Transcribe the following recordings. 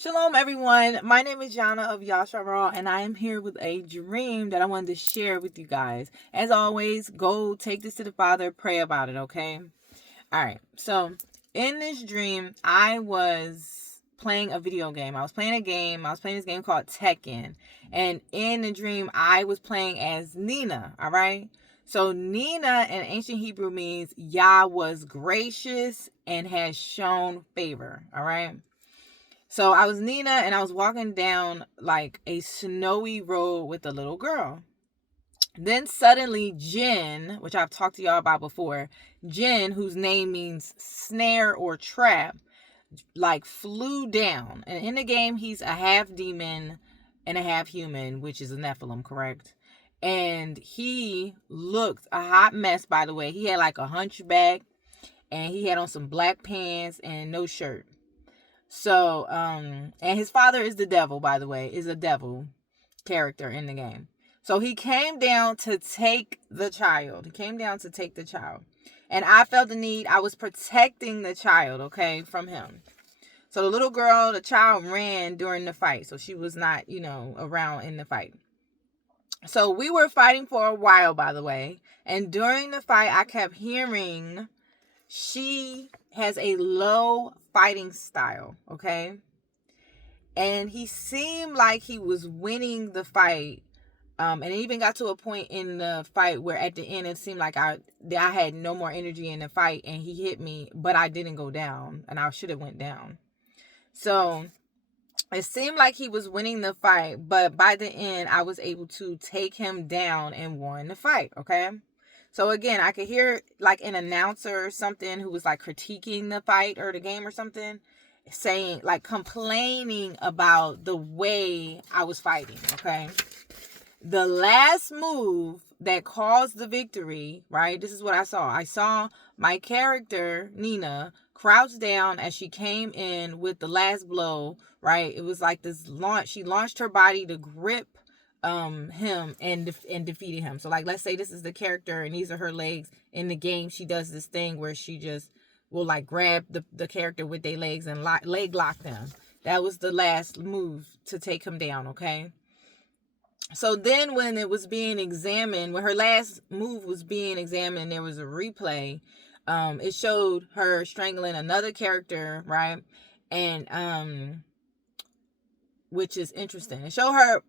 Shalom, everyone. My name is Yana of Yashar'al, and I am here with a dream that I wanted to share with you guys. As always, go take this to the Father, pray about it, okay? All right. So, in this dream, I was playing a video game. I was playing this game called Tekken. And in the dream, I was playing as Nina, all right? So, Nina in ancient Hebrew means Yah was gracious and has shown favor, all right? So I was Nina and I was walking down like a snowy road with a little girl. Then suddenly Jin, which I've talked to y'all about before, Jin, whose name means snare or trap, like flew down. And in the game, he's a half demon and a half human, which is a Nephilim, correct? And he looked a hot mess, by the way. He had like a hunchback and he had on some black pants and no shirt. So, and his father is the devil, by the way, is a devil character in the game. So he came down to take the child. And I felt the need. I was protecting the child, okay, from him. So the little girl, the child ran during the fight. So she was not, around in the fight. So we were fighting for a while, by the way. And during the fight, I kept hearing she has a low fighting style, okay? And he seemed like he was winning the fight. And it even got to a point in the fight where at the end it seemed like I had no more energy in the fight and he hit me, but I didn't go down and I should have went down. So it seemed like he was winning the fight, but by the end I was able to take him down and won the fight, okay? So again, I could hear like an announcer or something who was like critiquing the fight or the game or something, saying like complaining about the way I was fighting, okay? The last move that caused the victory, right? This is what I saw. I saw my character, Nina, crouch down as she came in with the last blow, right? It was like this launch. She launched her body to grip him and defeated him. So like, let's say this is the character and these are her legs. In the game, she does this thing where she just will like grab the character with their legs and leg lock them. That was the last move to take him down, okay? So then when it was being examined, when her last move was being examined and there was a replay, it showed her strangling another character, right? And which is interesting. It showed her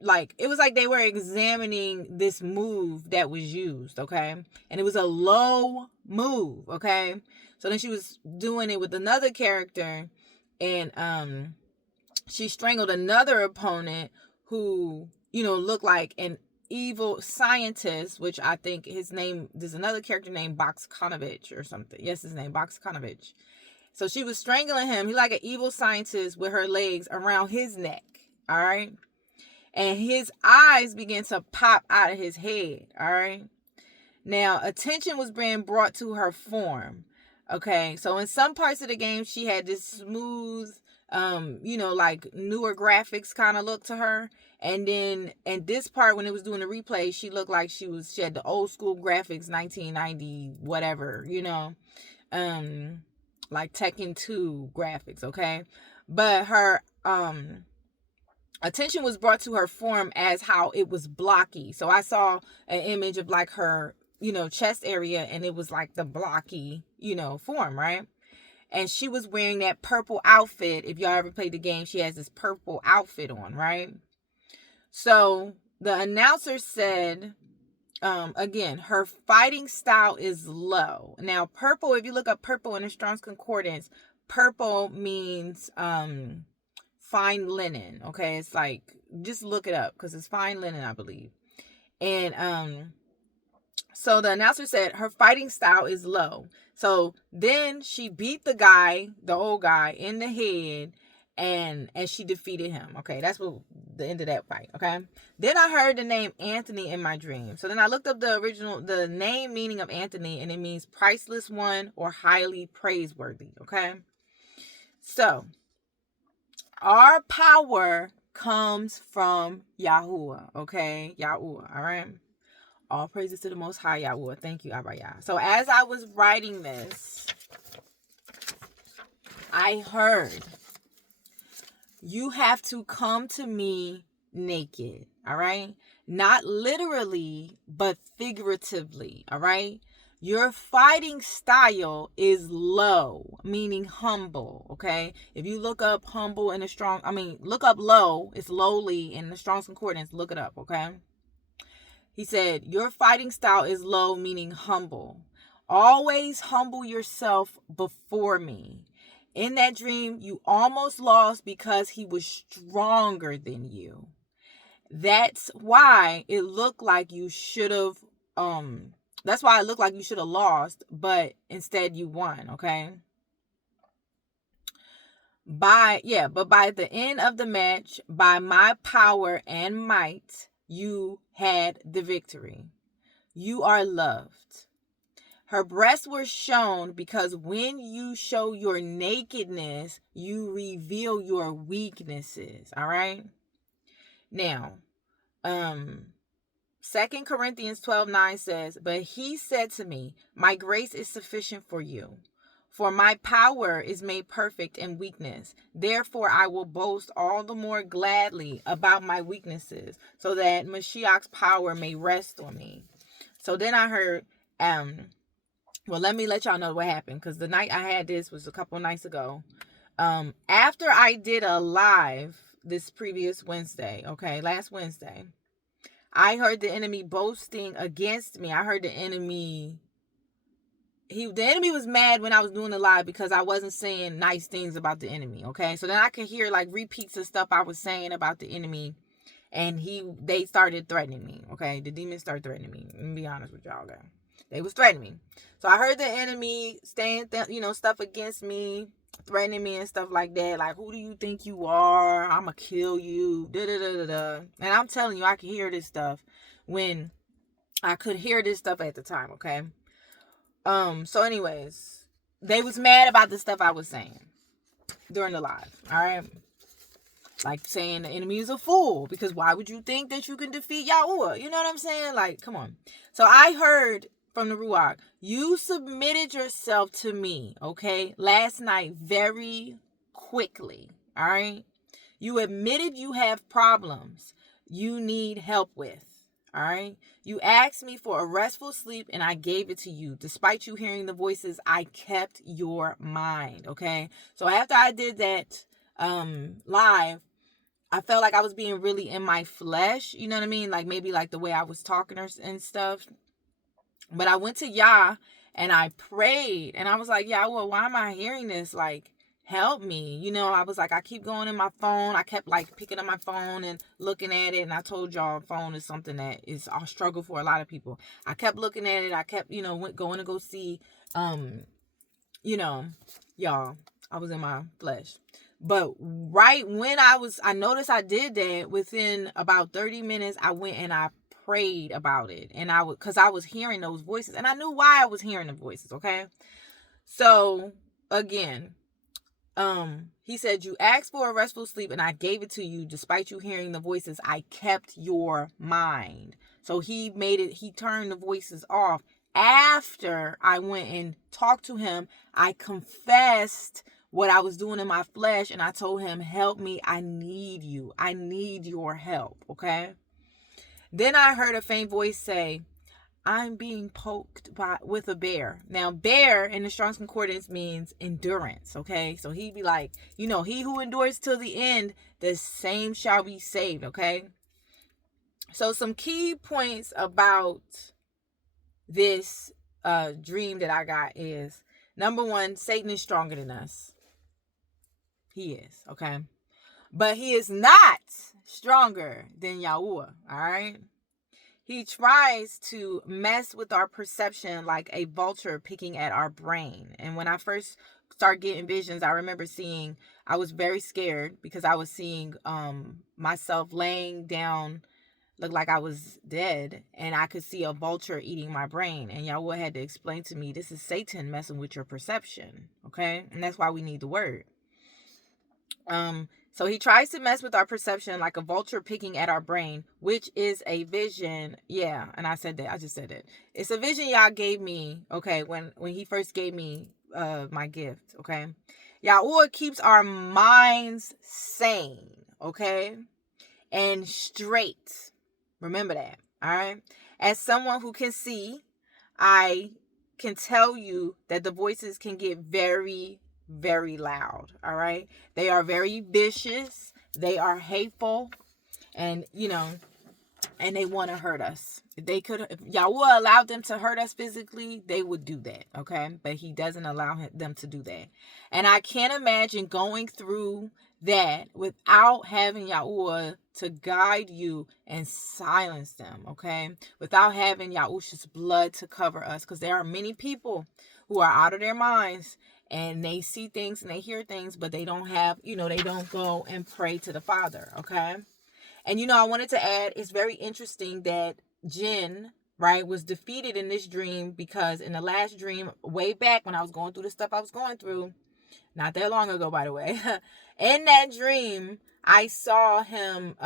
like, it was like they were examining this move that was used, okay? And it was a low move, okay? So then she was doing it with another character and she strangled another opponent who, looked like an evil scientist, which I think his name, there's another character named Boxkanovich or something. Yes, his name, Boxkanovich. So she was strangling him. He like an evil scientist with her legs around his neck, all right? And his eyes began to pop out of his head, all right? Now, attention was being brought to her form, okay? So in some parts of the game, she had this smooth, like newer graphics kind of look to her. And then in this part, when it was doing the replay, she looked like she had the old school graphics, 1990, whatever, like Tekken 2 graphics, okay? But her, attention was brought to her form as how it was blocky. So I saw an image of like her, chest area, and it was like the blocky, form, right? And she was wearing that purple outfit. If y'all ever played the game, she has this purple outfit on, right? So the announcer said, again, her fighting style is low. Now, purple, if you look up purple in the Strong's Concordance, purple means fine linen, okay? It's like, just look it up because it's fine linen, I believe. And so the announcer said her fighting style is low. So then she beat the old guy in the head, and she defeated him. Okay, that's what the end of that fight. Okay, then I heard the name Anthony in my dream. So then I looked up the name meaning of Anthony, and it means priceless one or highly praiseworthy. Okay, so our power comes from Yahuah. Okay, Yahuah. All right. All praises to the Most High Yahuah. Thank you, Abba Yah. So as I was writing this, I heard you have to come to me naked, all right? Not literally, but figuratively, all right? Your fighting style is low, meaning humble, okay? If you look up humble in the strong, look up low, it's lowly in the Strong's Concordance, look it up, okay? He said, your fighting style is low, meaning humble. Always humble yourself before me. In that dream, you almost lost because he was stronger than you. That's why it looked like you should have that's why it looked like you should have lost, but instead you won, okay? But by the end of the match, by my power and might, you had the victory. You are loved. Her breasts were shown because when you show your nakedness, you reveal your weaknesses. All right. Now, 2 Corinthians 12:9 says, but he said to me, my grace is sufficient for you. For my power is made perfect in weakness. Therefore, I will boast all the more gladly about my weaknesses, so that Mashiach's power may rest on me. So then I heard, well, let me let y'all know what happened, because the night I had this was a couple nights ago. After I did a live this previous Wednesday, okay, last Wednesday, I heard the enemy boasting against me. I heard the enemy was mad when I was doing the live because I wasn't saying nice things about the enemy, okay? So then I could hear like repeats of stuff I was saying about the enemy, and they started threatening me, okay? The demons started threatening me. Let me be honest with y'all, guys. They was threatening me. So I heard the enemy saying stuff against me, threatening me and stuff like that. Like, who do you think you are? I'ma kill you. Da-da-da-da-da. And I'm telling you, I could hear this stuff when I could hear this stuff at the time, okay? So anyways, they was mad about the stuff I was saying during the live, all right? Like saying the enemy is a fool, because why would you think that you can defeat Yahuah? You know what I'm saying? Like, come on. So I heard from the Ruach, you submitted yourself to me, okay, last night very quickly, all right? You admitted you have problems you need help with, all right? You asked me for a restful sleep and I gave it to you. Despite you hearing the voices, I kept your mind, okay? So after I did that live, I felt like I was being really in my flesh, you know what I mean? Like maybe like the way I was talking and stuff. But I went to Yah and I prayed and I was like, yeah, well, why am I hearing this? Like, help me. You know, I was like, I keep going in my phone. I kept like picking up my phone and looking at it. And I told y'all phone is something that is a struggle for a lot of people. I kept looking at it. I kept, going to go see, y'all, I was in my flesh. But right when I noticed I did that, within about 30 minutes, I went and I prayed about it. And because I was hearing those voices and I knew why I was hearing the voices. Okay. So again, he said, you asked for a restful sleep and I gave it to you. Despite you hearing the voices, I kept your mind. So he turned the voices off. After I went and talked to him, I confessed what I was doing in my flesh and I told him, help me. I need you. I need your help. Okay. Then I heard a faint voice say, I'm being poked with a bear. Now, bear in the Strong's Concordance means endurance, okay? So he'd be like, he who endures till the end, the same shall be saved, okay? So some key points about this dream that I got is, number one, Satan is stronger than us. He is, okay? But he is not stronger than Yahuah, all right? He tries to mess with our perception like a vulture picking at our brain. And when I first started getting visions, I remember I was very scared because I was seeing myself laying down, looked like I was dead, and I could see a vulture eating my brain. And Yahuah had to explain to me, this is Satan messing with your perception, okay? And that's why we need the word. So he tries to mess with our perception like a vulture picking at our brain, which is a vision. Yeah, and I said that. I just said it. It's a vision Yah gave me, okay, when he first gave me my gift, okay? Yahuah keeps our minds sane, okay? And straight. Remember that, all right? As someone who can see, I can tell you that the voices can get very, very loud, all right? They are very vicious. They are hateful. And, and they want to hurt us. If Yahuah allowed them to hurt us physically, they would do that, okay? But he doesn't allow them to do that. And I can't imagine going through that without having Yahuah to guide you and silence them, okay? Without having Yahusha's blood to cover us. Because there are many people who are out of their minds and they see things and they hear things, but they don't have, they don't go and pray to the Father, okay? And, I wanted to add, it's very interesting that Jinn, right, was defeated in this dream because in the last dream, way back when I was going through the stuff I was going through, not that long ago, by the way, in that dream, I saw him,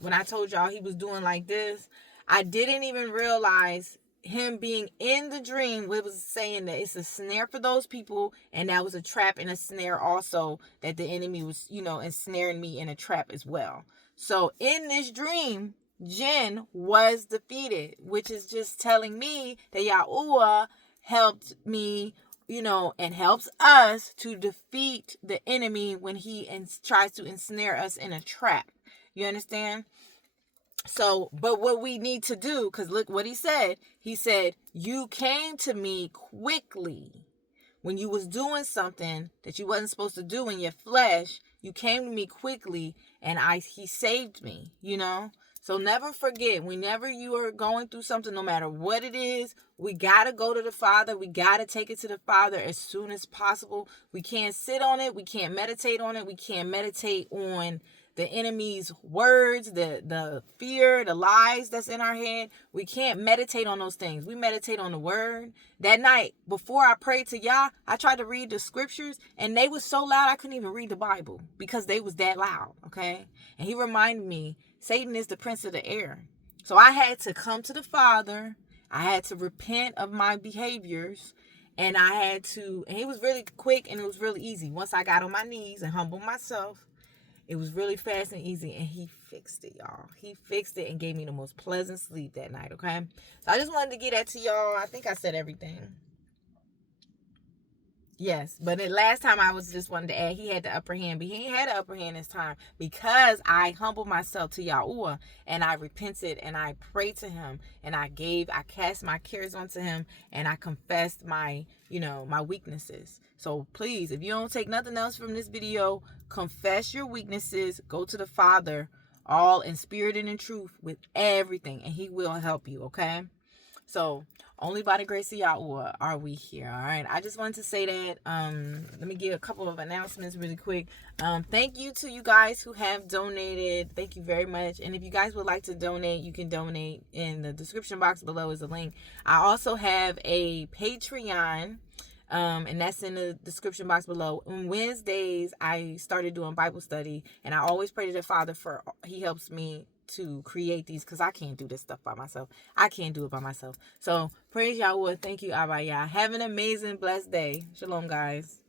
when I told y'all he was doing like this, I didn't even realize him being in the dream. It was saying that it's a snare for those people, and that was a trap and a snare also, that the enemy was, ensnaring me in a trap as well. So in this dream, Jinn was defeated, which is just telling me that Yahuah helped me, and helps us to defeat the enemy when he tries to ensnare us in a trap. You understand? So, but what we need to do, because look what he said. He said, you came to me quickly. When you was doing something that you wasn't supposed to do in your flesh, you came to me quickly and he saved me, So never forget, whenever you are going through something, no matter what it is, we got to go to the Father. We got to take it to the Father as soon as possible. We can't sit on it. We can't meditate on it. We can't meditate on the enemy's words, the fear, the lies that's in our head. We can't meditate on those things. We meditate on the word. That night, before I prayed to Yah, I tried to read the scriptures, and they was so loud I couldn't even read the Bible because they was that loud, okay? And he reminded me, Satan is the prince of the air. So I had to come to the Father. I had to repent of my behaviors. And he was really quick and it was really easy. Once I got on my knees and humbled myself, it was really fast and easy, and he fixed it, y'all. He fixed it and gave me the most pleasant sleep that night, okay? So I just wanted to get that to y'all. I think I said everything. Yes, but the last time I was just wanted to add, he had the upper hand, but he ain't had the upper hand this time because I humbled myself to Yahuah and I repented and I prayed to him and I cast my cares onto him and I confessed my weaknesses. So please, if you don't take nothing else from this video, confess your weaknesses, go to the Father, all in spirit and in truth with everything, and he will help you, okay? So only by the grace of Yahuah are we here. All right. I just wanted to say that. Let me give a couple of announcements really quick. Thank you to you guys who have donated. Thank you very much. And if you guys would like to donate, you can donate. In the description box below is a link. I also have a Patreon. And that's in the description box below. On Wednesdays, I started doing Bible study, and I always pray to the Father he helps me to create these because I can't do this stuff by myself. I can't do it by myself. So praise Yahuah. Thank you, Abba Yah. Have an amazing, blessed day. Shalom, guys.